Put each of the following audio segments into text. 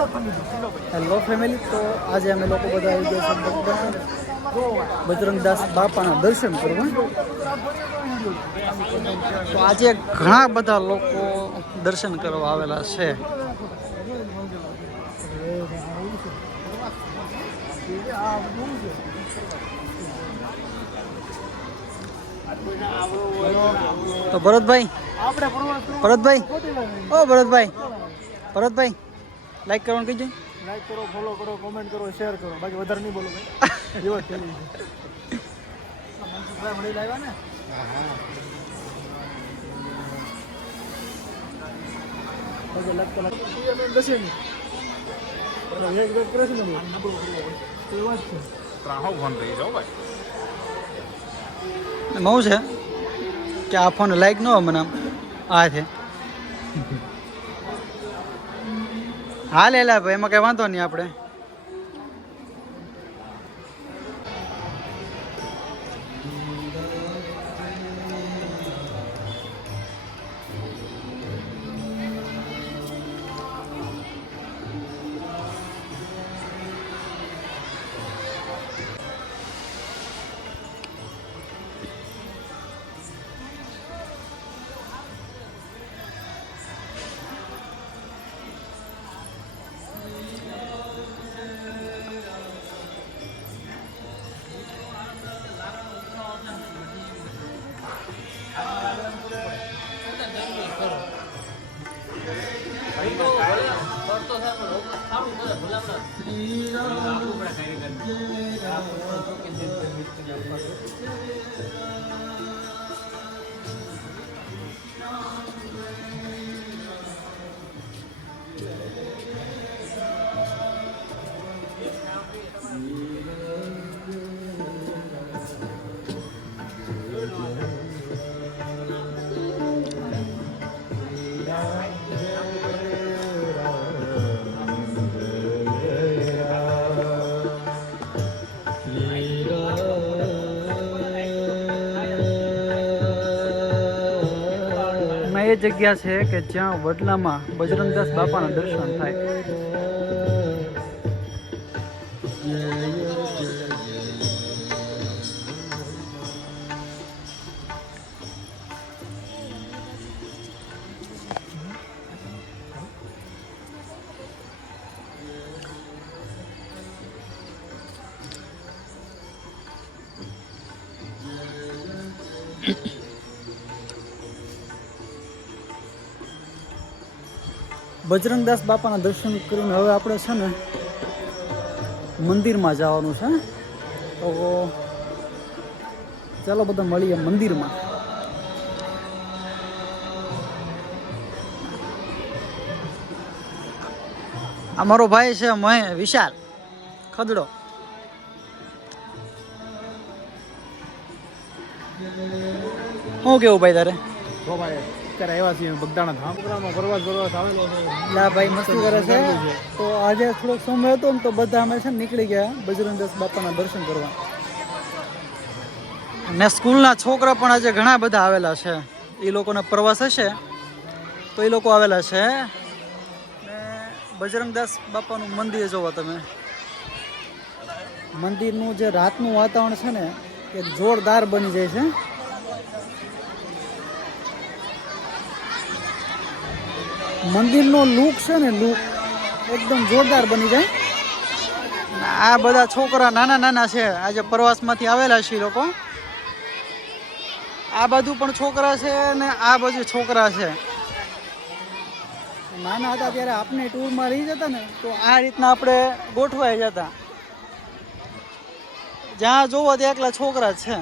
Hello family, તો આજે અમે લોકો બધા આવી ગયા છે બગદાણા બજરંગદાસ બાપાના દર્શન કરવા. તો આજે ઘણા બધા લોકો દર્શન કરવા આવેલા છે. તો ભરતભાઈ, ભરતભાઈ લાઈક કરવાનું કહીજો. લાઈક કરો, ફોલો કરો, કોમેન્ટ કરો, શેર કરો, બાકી વધારે નહીં બોલો ભાઈ. એવો થઈ ગયો મનસુખભાઈ મળી લાવ્યા ને. ઓકે લખતો દસે એક વેટ કરે છે ને કોઈ વાત છે ત્રાહો ફોન થઈ જાવ ભાઈ. હું છે કે આ ફોન લાઈક ન હોય મને આ છે. હા લેલા ભાઈ, એમાં કઈ વાંધો નહીં. આપણે એ જગ્યા છે કે જ્યાં વડલામાં બજરંગદાસ બાપાના દર્શન થાય. બજરંગદાસ બાપાના દર્શન કરીને હવે આપણે છે ને મંદિરમાં જવાનું છે. તો ચાલો બધા મળીએ મંદિરમાં. અમારો ભાઈ છે વિશાલ ખદડો. શું કેવું ભાઈ તારે? અત્યારે આવ્યા છીએ બગદાણા ધામપુરામાં પ્રવાસ આવેલો છે. લા ભાઈ મસ્તી કરે છે. તો આજે થોડોક સમય હતો ને તો બધા અમે છે ને નીકળી ગયા બજરંગદાસ બાપાના દર્શન કરવા. ને સ્કૂલના છોકરા પણ આજે ઘણા બધા આવેલા છે. એ લોકોના પ્રવાસ હશે તો એ લોકો આવેલા છે. ને બજરંગદાસ બાપાનું મંદિર જોવો તમે. મંદિરનું જે રાતનું વાતાવરણ છે ને એ જોરદાર બની જાય છે. મંદિરનો લુક છે ને લુક એકદમ જોરદાર બની જાય. આ બધા છોકરા નાના નાના છે, આજે પ્રવાસમાંથી આવેલા છે લોકો. આ બાજુ પણ છોકરા છે ને આ બાજુ છોકરા છે. નાના હતા ત્યારે આપણે ટૂરમાં રહી જતા ને તો આ રીતના આપણે ગોઠવાઈ જતા. જ્યાં જોવો ત્યાં એકલા છોકરા જ છે.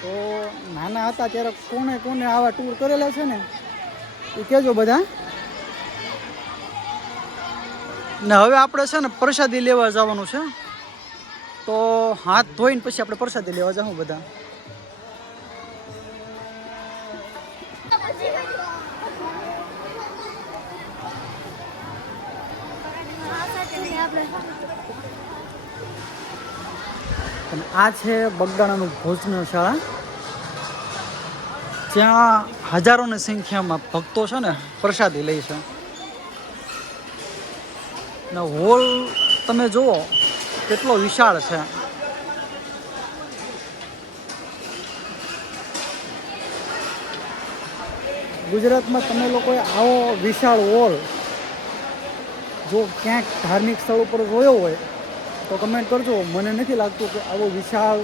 તો નાના હતા ત્યારે કોને કોને આવા ટૂર કરેલા છે ને એ કહેજો બધા. ને હવે આપણે છે ને પ્રસાદી લેવા જવાનું છે. તો હાથ ધોઈને પછી આપણે પ્રસાદી લેવા જાઉં બધા. આ છે બગદાણાનું ભોજનશાળા. ત્યાં હજારોની સંખ્યામાં ભક્તો છે ને પ્રસાદી લે છે. ને હોલ તમે જુઓ કેટલો વિશાળ છે. ગુજરાતમાં તમે લોકોએ આવો વિશાળ હોલ જો ક્યાંક ધાર્મિક સ્થળ ઉપર જોયો હોય તો કમેન્ટ કરજો. મને નથી લાગતું કે આવો વિશાળ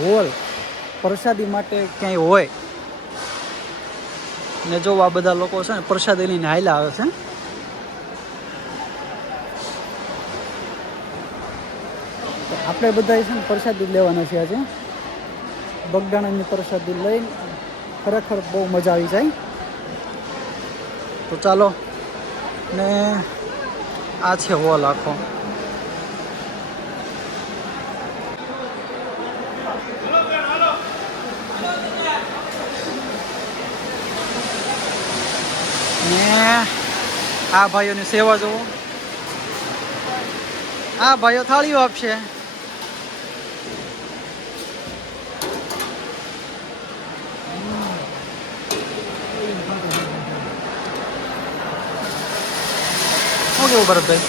હોલ પ્રસાદી માટે ક્યાંય હોય. ને જો આ બધા લોકો છે ને પ્રસાદી લઈને હાલ્યા આવે છે. તો આપણે બધા છે ને પ્રસાદી લેવાના છે આજે. બગદાણાની પ્રસાદી લઈને ખરેખર બહુ મજા આવી જાય. તો ચાલો ને આ છે હોલ આખો. ને આ ભાઈઓની સેવા જુઓ. આ ભાઈઓ થાળીઓ આપશે. શું કેવું ભરતભાઈ?